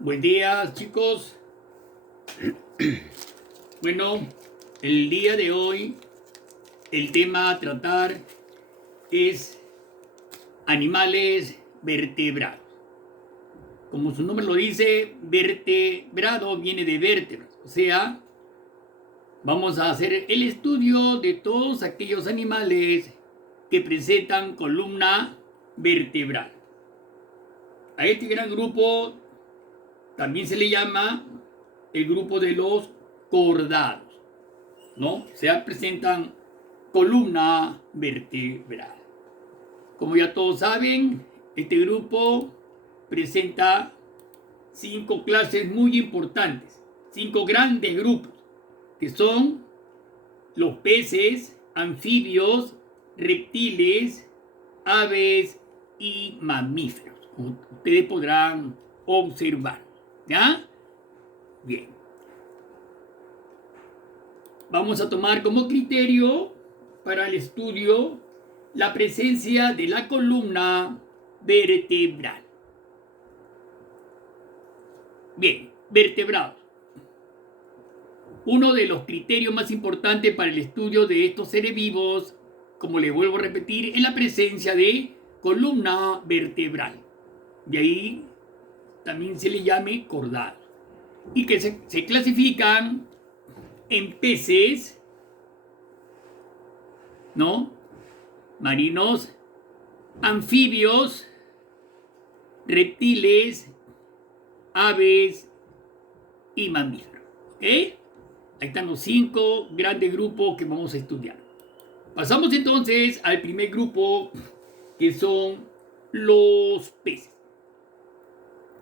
Buen día, chicos. Bueno, el día de hoy el tema a tratar es animales vertebrados. Como su nombre lo dice, vertebrado viene de vértebras, o sea, vamos a hacer el estudio de todos aquellos animales que presentan columna vertebral. A este gran grupo también se le llama el grupo de los cordados, ¿no? Se presentan columna vertebral. Como ya todos saben, este grupo presenta 5 clases muy importantes, 5 grandes grupos, que son los peces, anfibios, reptiles, aves y mamíferos, como ustedes podrán observar. ¿Ya? Bien. Vamos a tomar como criterio para el estudio la presencia de la columna vertebral. Bien, vertebrados. Uno de los criterios más importantes para el estudio de estos seres vivos, como les vuelvo a repetir, es la presencia de columna vertebral. De ahí también se le llame cordado. Y que se clasifican en peces, ¿no? Marinos, anfibios, reptiles, aves y mamíferos. ¿Ok? Ahí están los 5 grandes grupos que vamos a estudiar. Pasamos entonces al primer grupo, que son los peces.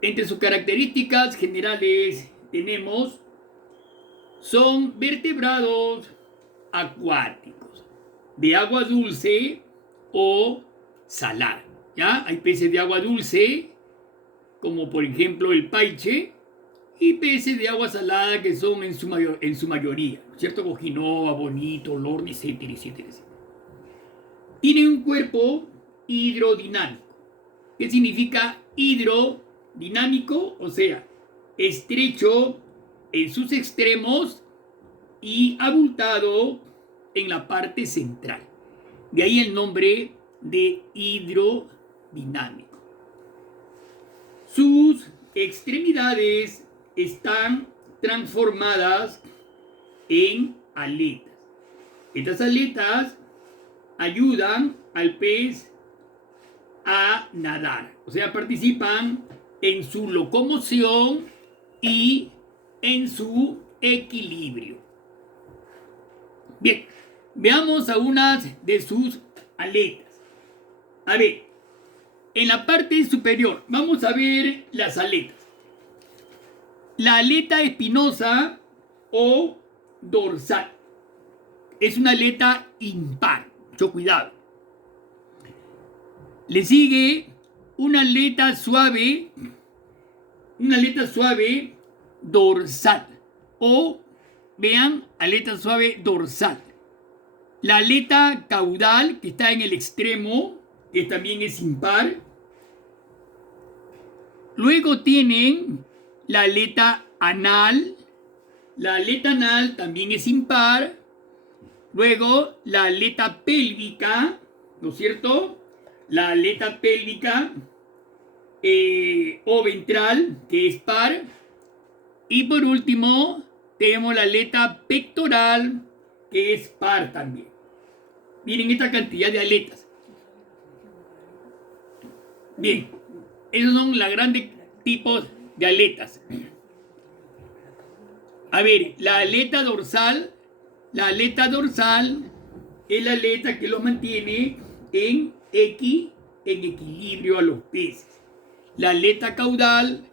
Entre sus características generales tenemos: son vertebrados acuáticos, de agua dulce o salada. ¿Ya? Hay peces de agua dulce, como por ejemplo el paiche, y peces de agua salada que son en su mayoría, ¿cierto? Cojinoa, bonito, lorne, etcétera, etcétera, etcétera. Tienen un cuerpo hidrodinámico. ¿Qué significa hidrodinámico? O sea, estrecho en sus extremos y abultado en la parte central. De ahí el nombre de hidrodinámico. Sus extremidades están transformadas en aletas. Estas aletas ayudan al pez a nadar, o sea, participan en su locomoción y en su equilibrio. Bien, veamos algunas de sus aletas. A ver, en la parte superior vamos a ver las aletas. La aleta espinosa o dorsal es una aleta impar, mucho cuidado. Le sigue una aleta suave dorsal, o vean, aleta suave dorsal. La aleta caudal, que está en el extremo, que también es impar. Luego tienen la aleta anal. La aleta anal también es impar. Luego la aleta pélvica, ¿no es cierto? La aleta pélvica o ventral, que es par. Y por último, tenemos la aleta pectoral, que es par también. Miren esta cantidad de aletas. Bien, esos son los grandes tipos de aletas. A ver, la aleta dorsal es la aleta que los mantiene en equilibrio a los peces. La aleta caudal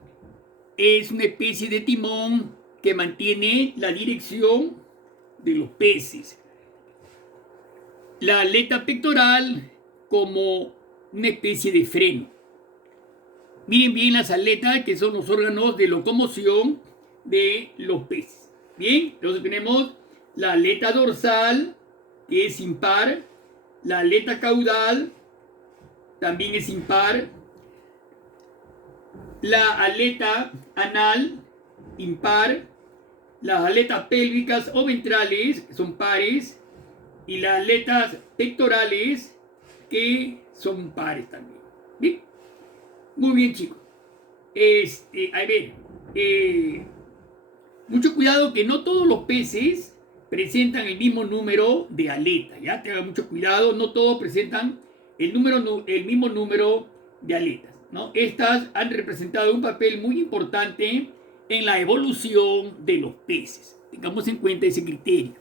es una especie de timón que mantiene la dirección de los peces. La aleta pectoral como una especie de freno. Miren bien las aletas, que son los órganos de locomoción de los peces. Bien, entonces tenemos la aleta dorsal, que es impar. La aleta caudal también es impar. la aleta anal, impar, las aletas pélvicas o ventrales, que son pares, y las aletas pectorales, que son pares también. ¿Bien? Muy bien, chicos. A ver, mucho cuidado que no todos los peces presentan el mismo número de aletas, ¿ya? Tengan mucho cuidado, no todos presentan el mismo número de aletas, ¿no? Estas han representado un papel muy importante en la evolución de los peces. Tengamos en cuenta ese criterio.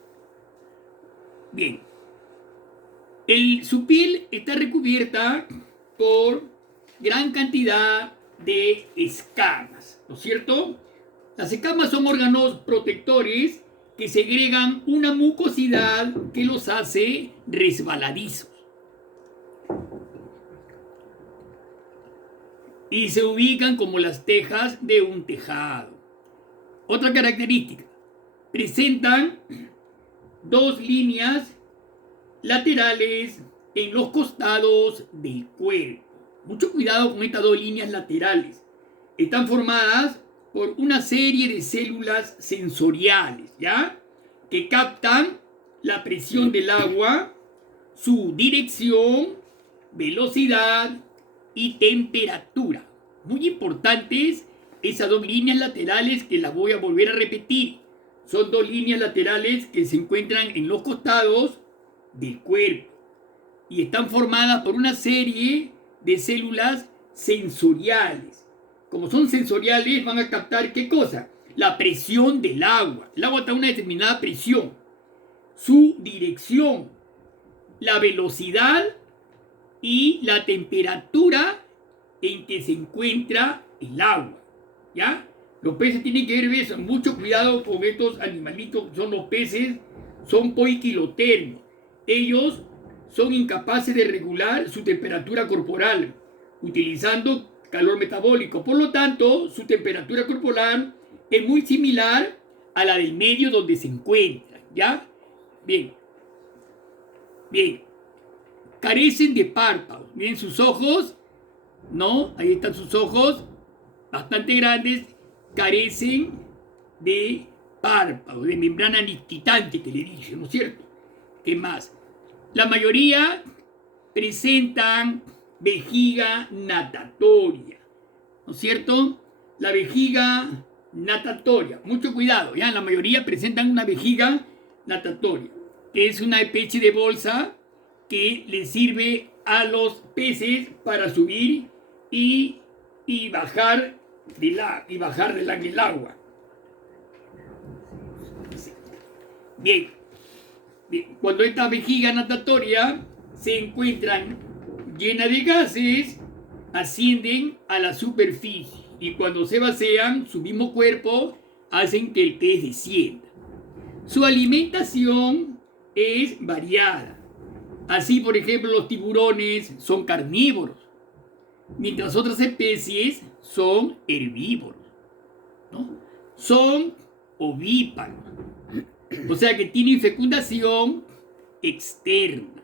Bien. Su piel está recubierta por gran cantidad de escamas, ¿no es cierto? Las escamas son órganos protectores que segregan una mucosidad que los hace resbaladizos. Y se ubican como las tejas de un tejado. Otra característica, presentan dos líneas laterales en los costados del cuerpo. Mucho cuidado con estas dos líneas laterales. Están formadas por una serie de células sensoriales, ¿ya? Que captan la presión del agua, su dirección, velocidad y temperatura. Muy importantes esas dos líneas laterales que las voy a volver a repetir. Son dos líneas laterales que se encuentran en los costados del cuerpo y están formadas por una serie de células sensoriales. Como son sensoriales, van a captar ¿qué cosa? La presión del agua. El agua está a una determinada presión, su dirección, la velocidad y la temperatura en que se encuentra el agua. ¿Ya? Los peces tienen que ver eso. Mucho cuidado con estos animalitos. Son los peces, son poiquilotermos. Ellos son incapaces de regular su temperatura corporal utilizando calor metabólico. Por lo tanto, su temperatura corporal es muy similar a la del medio donde se encuentran. ¿Ya? Bien. Bien. Carecen de párpados. Miren sus ojos, ¿no? Ahí están sus ojos, bastante grandes, carecen de párpados, de membrana nictitante que le dije, ¿no es cierto? ¿Qué más? La mayoría presentan vejiga natatoria, ¿no es cierto? La vejiga natatoria, mucho cuidado, ¿ya? La mayoría presentan una vejiga natatoria, que es una especie de bolsa que le sirve a los peces para subir y bajar del agua. Bien. Bien. Cuando esta vejiga natatoria se encuentran llena de gases, ascienden a la superficie y cuando se vacían, su mismo cuerpo hacen que el pez descienda. Su alimentación es variada. Así, por ejemplo, los tiburones son carnívoros, mientras otras especies son herbívoros, ¿no? Son ovíparos, o sea que tienen fecundación externa.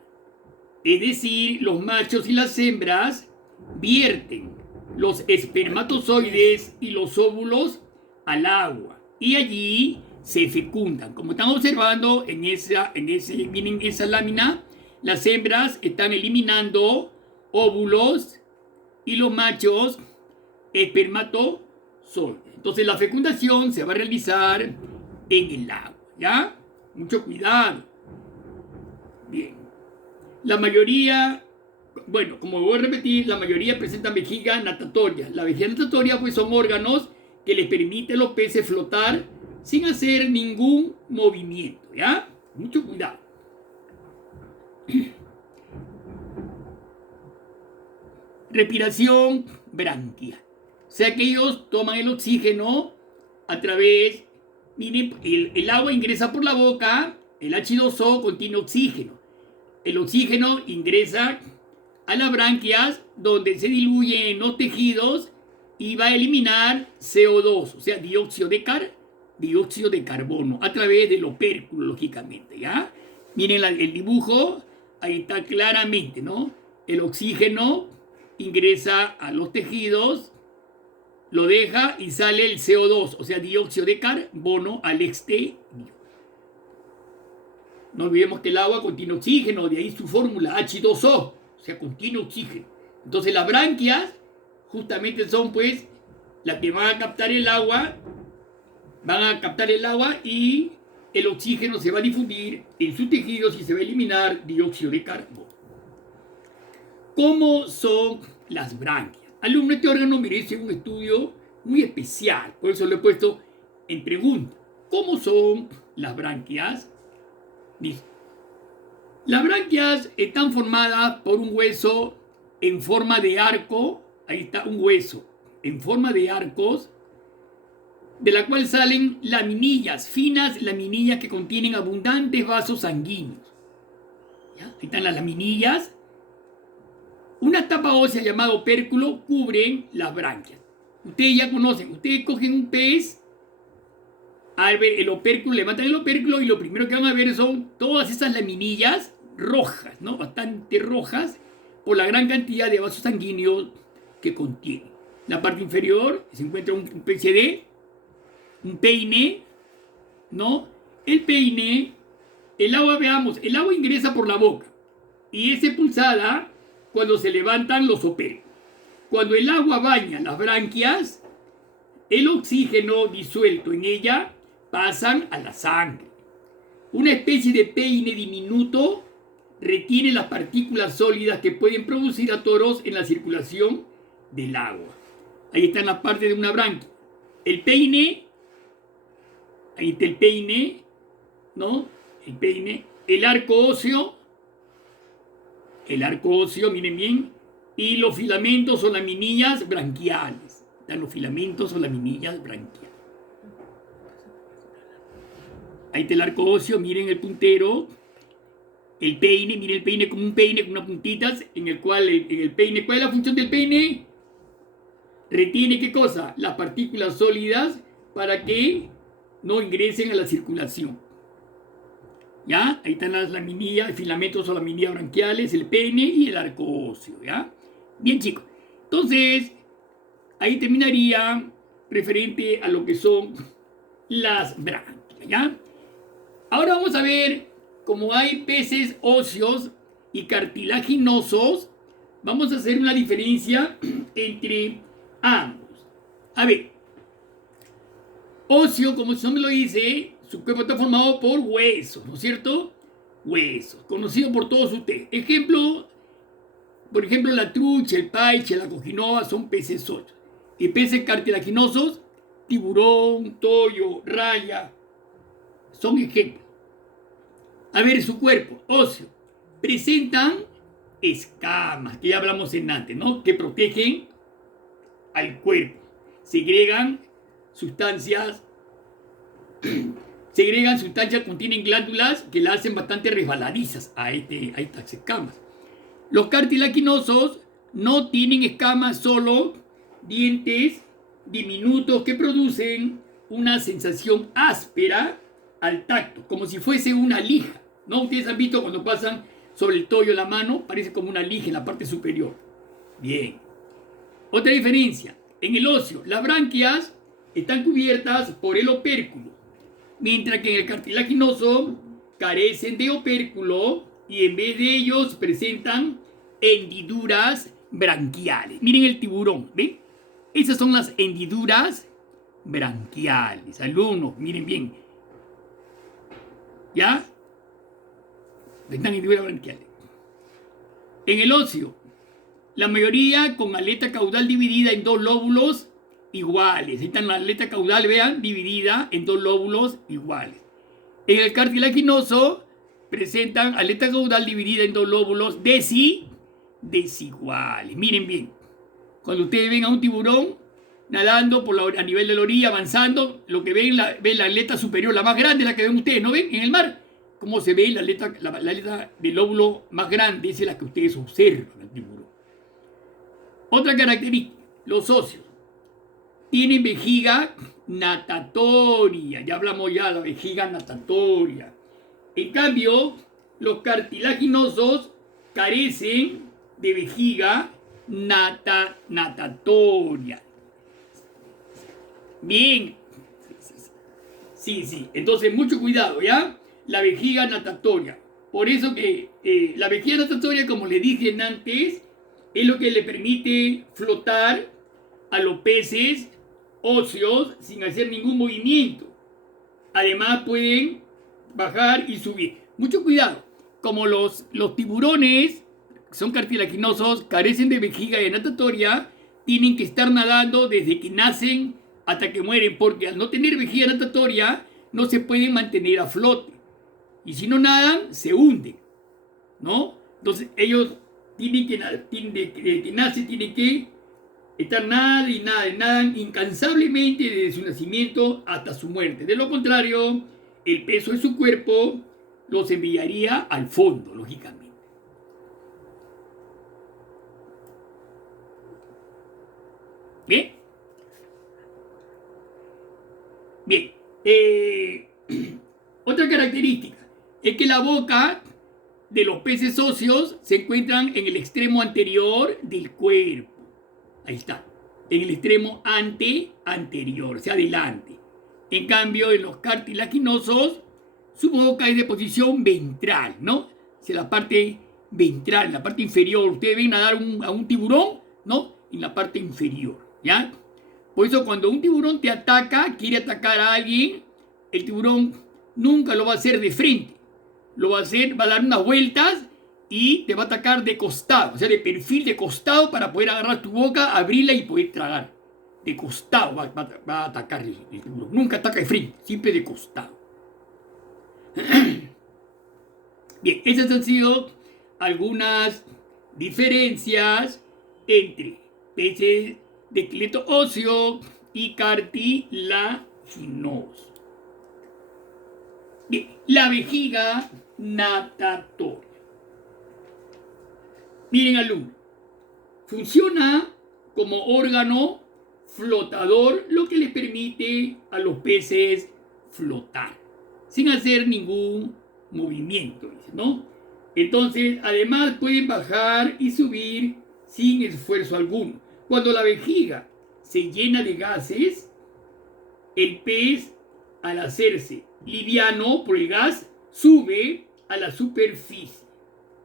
Es decir, los machos y las hembras vierten los espermatozoides y los óvulos al agua y allí se fecundan. Como están observando miren esa lámina, las hembras están eliminando óvulos y los machos espermatozoides. Entonces la fecundación se va a realizar en el agua, ¿ya? Mucho cuidado. Bien. La mayoría, bueno, como voy a repetir, la mayoría presentan vejiga natatoria. La vejiga natatoria pues son órganos que les permiten a los peces flotar sin hacer ningún movimiento, ¿ya? Mucho cuidado. Respiración branquial. O sea que ellos toman el oxígeno a través, miren, el agua ingresa por la boca, el H2O contiene oxígeno. El oxígeno ingresa a las branquias donde se diluye en los tejidos y va a eliminar CO2, o sea, dióxido de carbono, a través del opérculo, lógicamente, ¿ya? Miren el dibujo, ahí está claramente, ¿no? El oxígeno ingresa a los tejidos lo deja y sale el CO2, o sea, dióxido de carbono al exterior. No olvidemos que el agua contiene oxígeno, de ahí su fórmula H2O, o sea, contiene oxígeno. Entonces las branquias justamente son pues las que van a captar el agua, y el oxígeno se va a difundir en sus tejidos y se va a eliminar dióxido de carbono. ¿Cómo son las branquias? Alumno, este órgano merece un estudio muy especial, por eso lo he puesto en pregunta. ¿Cómo son las branquias? Dice, las branquias están formadas por un hueso en forma de arco, ahí está un hueso en forma de arcos, de la cual salen laminillas, finas laminillas que contienen abundantes vasos sanguíneos. ¿Ya? Ahí están las laminillas. Una tapa ósea llamada opérculo cubre las branquias. Ustedes ya conocen, ustedes cogen un pez, al ver el opérculo, levantan el opérculo y lo primero que van a ver son todas esas laminillas rojas, ¿no? Bastante rojas, por la gran cantidad de vasos sanguíneos que contiene. En la parte inferior se encuentra una especie de un peine, ¿no? El peine, el agua, veamos, el agua ingresa por la boca y es expulsada cuando se levantan los opérculos. Cuando el agua baña las branquias, el oxígeno disuelto en ella pasan a la sangre. Una especie de peine diminuto retiene las partículas sólidas que pueden producir atoros en la circulación del agua. Ahí está en la parte de una branquia. El peine, ahí está el peine, ¿no? El peine, el arco óseo, miren bien, y los filamentos o laminillas branquiales. Están los filamentos o laminillas branquiales. Ahí está el arco óseo, miren el puntero. El peine, miren el peine como un peine con unas puntitas, en el cual el peine, ¿cuál es la función del peine? Retiene, ¿qué cosa? Las partículas sólidas para que no ingresen a la circulación. ¿Ya? Ahí están las laminillas, filamentos o laminillas branquiales, el peine y el arco óseo, ¿ya? Bien, chicos. Entonces, ahí terminaría referente a lo que son las branquias, ¿ya? Ahora vamos a ver, como hay peces óseos y cartilaginosos, vamos a hacer una diferencia entre ambos. A ver, óseo, como su nombre lo dice, su cuerpo está formado por huesos, ¿no es cierto? Huesos, conocidos por todos ustedes. Por ejemplo, la trucha, el paiche, la cojinoa son peces óseos. Y peces cartilaginosos, tiburón, toyo, raya, son ejemplos. A ver, su cuerpo óseo presentan escamas, que ya hablamos en antes, ¿no? Que protegen al cuerpo. Segregan sustancias, contienen glándulas que la hacen bastante resbaladizas a estas escamas. Los cartilaginosos no tienen escamas, solo dientes diminutos que producen una sensación áspera al tacto, como si fuese una lija, ¿no? Ustedes han visto cuando pasan sobre el toyo la mano, parece como una lija en la parte superior. Bien. Otra diferencia, en el óseo, las branquias están cubiertas por el opérculo, mientras que en el cartilaginoso carecen de opérculo y en vez de ellos presentan hendiduras branquiales. Miren el tiburón, ¿ven? Esas son las hendiduras branquiales. Alumnos, miren bien. ¿Ya? Están hendiduras branquiales. En el óseo, la mayoría con aleta caudal dividida en dos lóbulos iguales. Ahí está la aleta caudal, vean, dividida en dos lóbulos iguales. En el cartilaginoso presentan aleta caudal dividida en dos lóbulos desiguales. Miren bien, cuando ustedes ven a un tiburón nadando a nivel de la orilla, avanzando, lo que ven la aleta superior, la más grande, la que ven ustedes, ¿no ven? En el mar, cómo se ve la aleta del lóbulo más grande, esa es la que ustedes observan al tiburón. Otra característica, los óseos tienen vejiga natatoria, ya hablamos ya de la vejiga natatoria. En cambio, los cartilaginosos carecen de vejiga natatoria. Bien. Sí. Entonces, mucho cuidado, ¿ya? La vejiga natatoria. Por eso que la vejiga natatoria, como le dije antes, es lo que le permite flotar a los peces óseos sin hacer ningún movimiento. Además, pueden bajar y subir. Mucho cuidado. Como los tiburones son cartilaginosos, carecen de vejiga natatoria, tienen que estar nadando desde que nacen hasta que mueren, porque al no tener vejiga natatoria no se pueden mantener a flote. Y si no nadan, se hunden, ¿no? Entonces ellos tienen que, desde que nacen, tienen que estar nadan incansablemente desde su nacimiento hasta su muerte. De lo contrario, el peso de su cuerpo los enviaría al fondo, lógicamente. Bien. Bien. Otra característica es que la boca de los peces óseos se encuentran en el extremo anterior del cuerpo. Ahí está. En el extremo anterior, o sea, adelante. En cambio, en los cartilaginosos, su boca es de posición ventral, ¿no? O sea, la parte ventral, la parte inferior. Ustedes ven nadar a un tiburón, ¿no? En la parte inferior, ¿ya? Por eso cuando un tiburón te ataca, quiere atacar a alguien, el tiburón nunca lo va a hacer de frente. Lo va a hacer, va a dar unas vueltas y te va a atacar de costado, o sea, de perfil de costado para poder agarrar tu boca, abrirla y poder tragar. De costado va a atacar el tiburón. Nunca ataca de frente, siempre de costado. Bien, esas han sido algunas diferencias entre peces de esqueleto óseo y cartilaginoso. Bien, la vejiga natatoria. Miren, alumnos, funciona como órgano flotador, lo que les permite a los peces flotar sin hacer ningún movimiento, ¿no? Entonces, además pueden bajar y subir sin esfuerzo alguno. Cuando la vejiga se llena de gases, el pez, al hacerse liviano por el gas, sube a la superficie.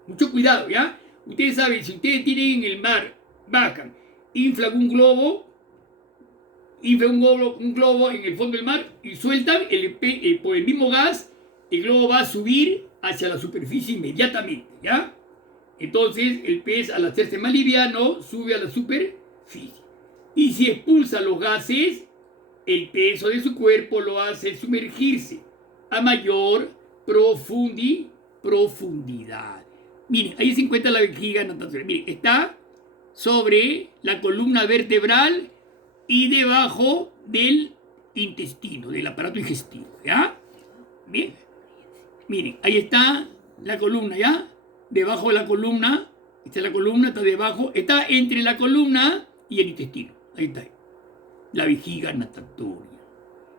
Mucho cuidado, ¿ya? Ustedes saben, si ustedes tienen en el mar, bajan, inflan un globo en el fondo del mar y sueltan por el mismo gas, el globo va a subir hacia la superficie inmediatamente, ¿ya? Entonces el pez, al hacerse más liviano, sube a la superficie. Y si expulsa los gases, el peso de su cuerpo lo hace sumergirse a mayor profundidad. Miren, ahí se encuentra la vejiga natatoria. Miren, está sobre la columna vertebral y debajo del intestino, del aparato digestivo, ¿ya? Bien. Miren, ahí está la columna, ¿ya? Debajo de la columna, está la columna, está debajo, está entre la columna y el intestino. Ahí está. La vejiga natatoria.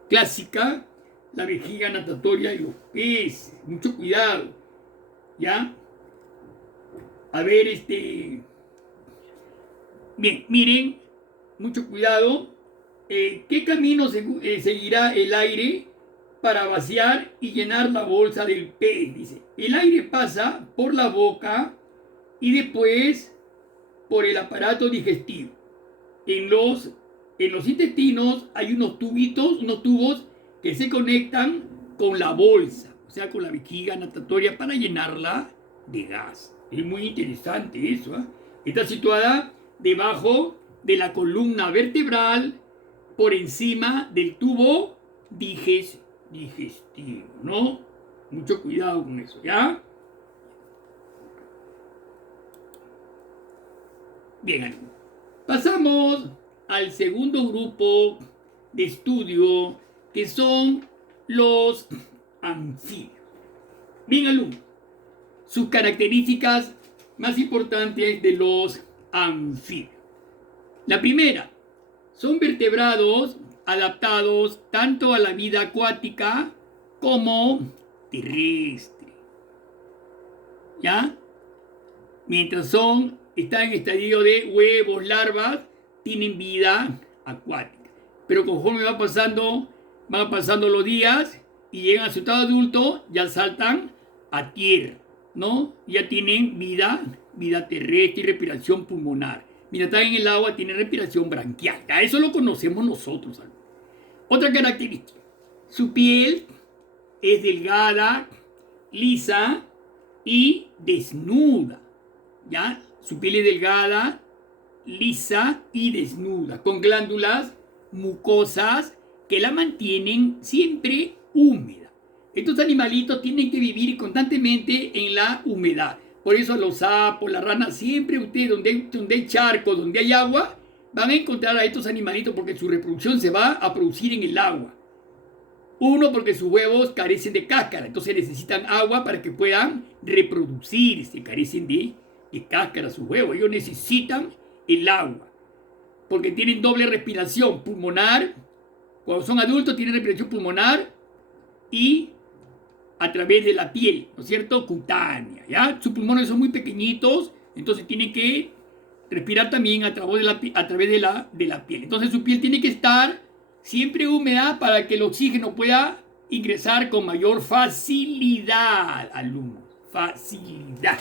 Clásica, la vejiga natatoria de los peces. Mucho cuidado, ¿ya? A ver, Bien, miren, mucho cuidado. ¿Qué camino seguirá el aire para vaciar y llenar la bolsa del pez? Dice, el aire pasa por la boca y después por el aparato digestivo. En los intestinos hay unos tubos que se conectan con la bolsa, o sea, con la vejiga natatoria para llenarla de gas. Es muy interesante eso, ¿eh? Está situada debajo de la columna vertebral, por encima del tubo digestivo, ¿no? Mucho cuidado con eso, ¿ya? Bien, pasamos al segundo grupo de estudio, que son los anfibios. Bien, alumnos, sus características más importantes de los anfibios. La primera, son vertebrados adaptados tanto a la vida acuática como terrestre. ¿Ya? Mientras están en estadio de huevos, larvas, tienen vida acuática. pero conforme van pasando los días y llegan a su estado adulto, ya saltan a tierra, ¿no? Ya tienen vida terrestre y respiración pulmonar. Mientras están en el agua, tienen respiración branquial. A eso lo conocemos nosotros. ¿Sabes? Otra característica, su piel es delgada, lisa y desnuda. ¿Ya? Su piel es delgada, lisa y desnuda, con glándulas mucosas que la mantienen siempre húmeda. Estos animalitos tienen que vivir constantemente en la humedad. Por eso los sapos, las ranas, siempre ustedes donde hay charcos, donde hay agua, van a encontrar a estos animalitos porque su reproducción se va a producir en el agua. Uno, porque sus huevos carecen de cáscara, entonces necesitan agua para que puedan reproducirse, carecen de cáscara sus huevos. Ellos necesitan el agua, porque tienen doble respiración pulmonar. Cuando son adultos tienen respiración pulmonar y a través de la piel, ¿no es cierto? Cutánea, ¿ya? Sus pulmones son muy pequeñitos, entonces tienen que respirar también a través de la piel. Entonces su piel tiene que estar siempre húmeda para que el oxígeno pueda ingresar con mayor facilidad, alumnos. Facilidad.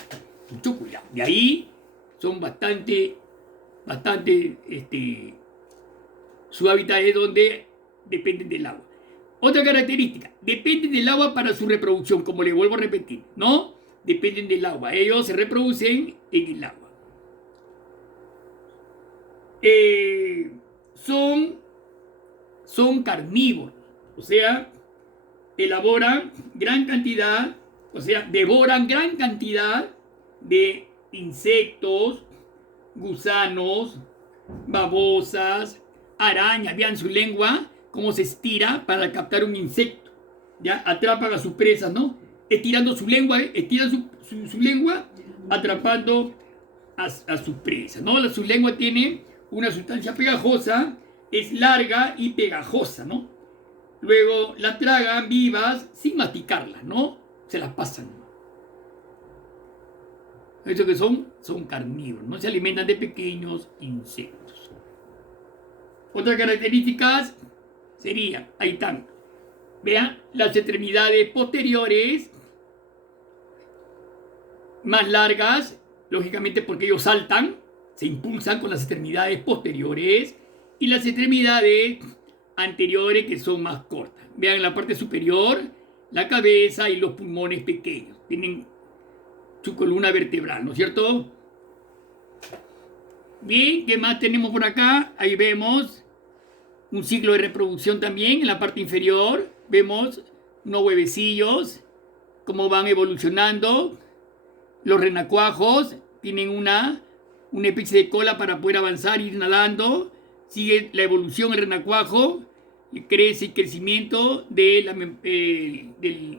Mucho cuidado. De ahí son bastante, su hábitat es donde dependen del agua. Otra característica, dependen del agua para su reproducción, como le vuelvo a repetir, ¿no? Dependen del agua. Ellos se reproducen en el agua. Son carnívoros, o sea, devoran gran cantidad de insectos, gusanos, babosas, arañas. Vean su lengua, cómo se estira para captar un insecto. Ya atrapan a sus presas, ¿no? Estirando su lengua, estiran su lengua, atrapando a su presa, ¿no? Su lengua tiene una sustancia pegajosa, es larga y pegajosa, ¿no? Luego la tragan vivas sin masticarlas, ¿no? Se las pasan. Eso que son carnívoros, no se alimentan de pequeños insectos. Otras características serían, ahí están, vean, las extremidades posteriores más largas, lógicamente porque ellos saltan, se impulsan con las extremidades posteriores, y las extremidades anteriores que son más cortas. Vean la parte superior, la cabeza y los pulmones pequeños. Tienen su columna vertebral, ¿no es cierto? Bien, ¿qué más tenemos por acá? Ahí vemos un ciclo de reproducción también en la parte inferior. Vemos unos huevecillos, cómo van evolucionando. Los renacuajos tienen una especie de cola para poder avanzar, ir nadando. Sigue la evolución del renacuajo, crece el crecimiento de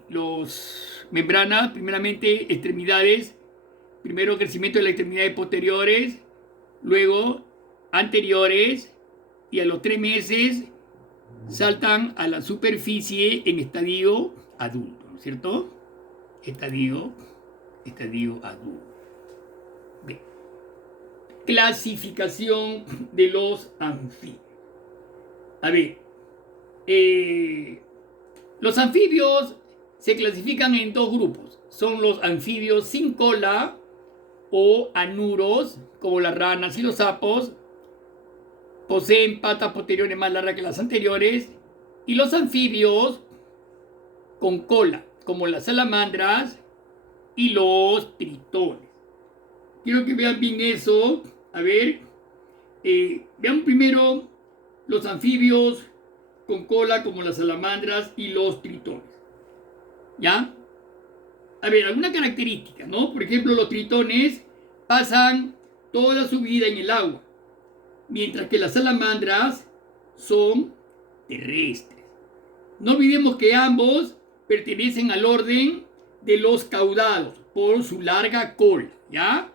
los membranas, primeramente extremidades, primero crecimiento de las extremidades posteriores, luego anteriores, y a los 3 meses saltan a la superficie en estadio adulto, ¿no es cierto? Estadio adulto. Bien. Clasificación de los anfibios. A ver, los anfibios se clasifican en 2 grupos. Son los anfibios sin cola o anuros, como las ranas y los sapos. Poseen patas posteriores más largas que las anteriores. Y los anfibios con cola, como las salamandras y los tritones. Quiero que vean bien eso. A ver, vean primero los anfibios con cola como las salamandras y los tritones. ¿Ya? A ver, alguna característica, ¿no? Por ejemplo, los tritones pasan toda su vida en el agua, mientras que las salamandras son terrestres. No olvidemos que ambos pertenecen al orden de los caudados por su larga cola, ¿ya?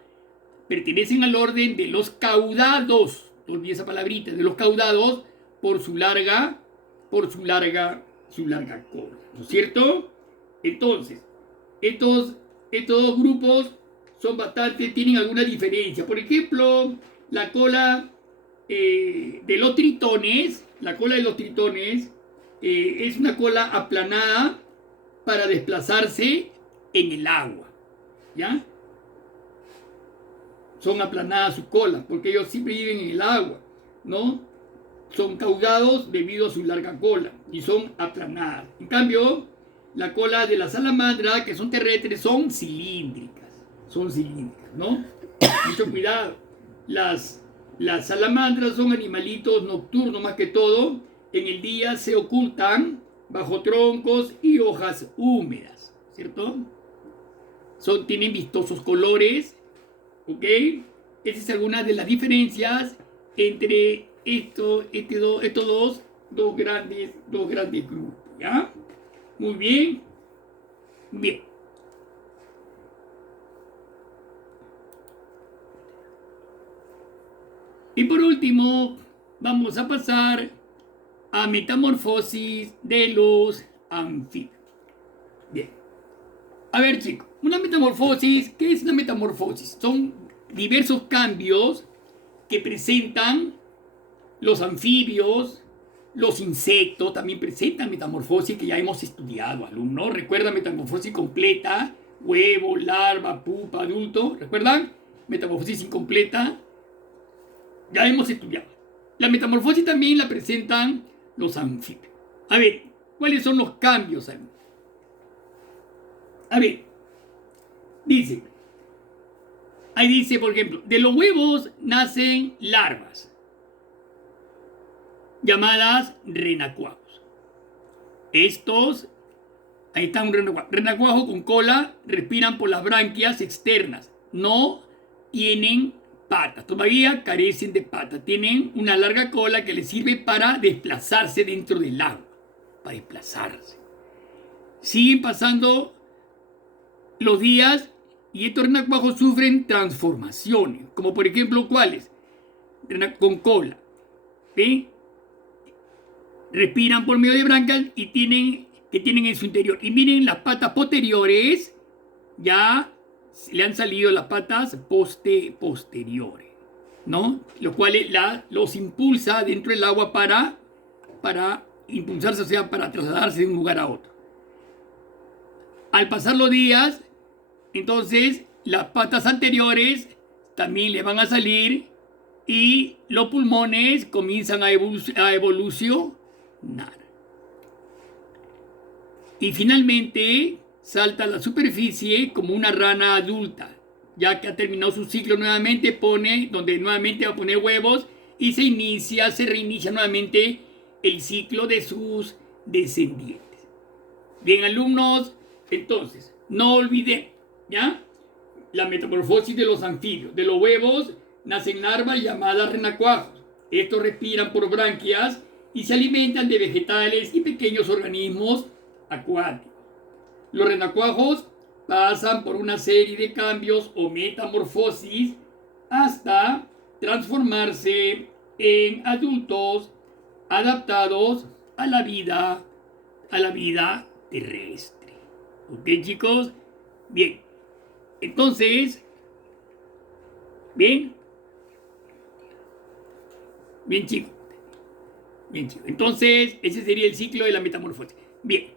Pertenecen al orden de los caudados, no olvides esa palabrita, de los caudados por su larga cola, ¿no es cierto? Entonces, estos 2 grupos tienen alguna diferencia. Por ejemplo, la cola de los tritones, la cola de los tritones, es una cola aplanada para desplazarse en el agua, ¿ya? Son aplanadas su cola, porque ellos siempre viven en el agua, ¿no? Son caudados debido a su larga cola y son aplanadas. En cambio, la cola de la salamandra, que son terrestres, son cilíndricas, ¿no? Mucho cuidado. Las salamandras son animalitos nocturnos más que todo. En el día se ocultan bajo troncos y hojas húmedas, ¿cierto? Tienen vistosos colores, ¿ok? Esas son algunas de las diferencias entre estos dos grandes grupos, ¿ya? Muy bien. Bien. Y por último, vamos a pasar a metamorfosis de los anfibios. Bien. A ver, chicos, una metamorfosis, ¿qué es una metamorfosis? Son diversos cambios que presentan los anfibios, los insectos también presentan metamorfosis que ya hemos estudiado, alumnos. ¿Recuerdan metamorfosis completa? Huevo, larva, pupa, adulto. ¿Recuerdan? Metamorfosis incompleta. Ya hemos estudiado. La metamorfosis también la presentan los anfibios. A ver, ¿cuáles son los cambios? A ver, ahí dice, por ejemplo, de los huevos nacen larvas llamadas renacuajos. Estos, ahí está un renacuajo con cola, respiran por las branquias externas, no tienen patas, todavía carecen de patas, tienen una larga cola que les sirve para desplazarse dentro del agua, para desplazarse. Siguen pasando los días y estos renacuajos sufren transformaciones, como por ejemplo, ¿cuáles? Con cola, ¿sí? Respiran por medio de branquias y tienen en su interior. Y miren las patas posteriores, ya le han salido las patas posteriores, ¿no? Lo cual los impulsa dentro del agua para impulsarse, o sea, para trasladarse de un lugar a otro. Al pasar los días, entonces las patas anteriores también le van a salir y los pulmones comienzan a evolucionar. Y finalmente salta a la superficie como una rana adulta, ya que ha terminado su ciclo nuevamente, donde nuevamente va a poner huevos y se reinicia nuevamente el ciclo de sus descendientes. Bien, alumnos, entonces, no olviden, ¿ya? La metamorfosis de los anfibios. De los huevos nacen larvas llamadas renacuajos. Estos respiran por branquias y se alimentan de vegetales y pequeños organismos acuáticos. Los renacuajos pasan por una serie de cambios o metamorfosis hasta transformarse en adultos adaptados a la vida terrestre. ¿Ok, chicos? Bien. Entonces, bien, chicos. Bien, chicos. Entonces, ese sería el ciclo de la metamorfosis. Bien.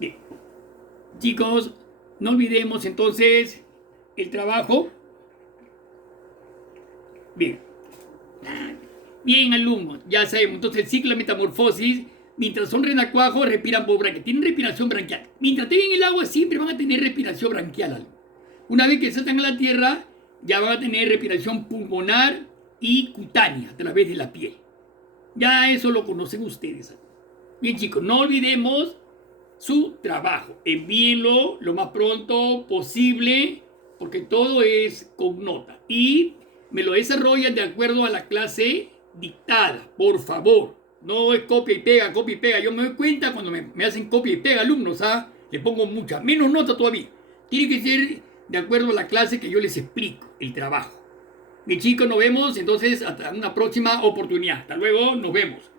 Bien. Chicos, no olvidemos entonces el trabajo. Bien. Bien, alumnos, ya sabemos. Entonces, el ciclo de metamorfosis, mientras son renacuajos, respiran por branquias. Tienen respiración branquial. Mientras estén en el agua, siempre van a tener respiración branquial. Una vez que saltan a la tierra, ya van a tener respiración pulmonar y cutánea a través de la piel. Ya eso lo conocen ustedes. Bien, chicos, no olvidemos su trabajo. Envíenlo lo más pronto posible, porque todo es con nota. Y me lo desarrollan de acuerdo a la clase dictada, por favor. No es copia y pega, copia y pega. Yo me doy cuenta cuando me hacen copia y pega, alumnos, le pongo mucha, menos nota todavía. Tiene que ser de acuerdo a la clase que yo les explico, el trabajo. Mis chicos, nos vemos entonces hasta una próxima oportunidad. Hasta luego, nos vemos.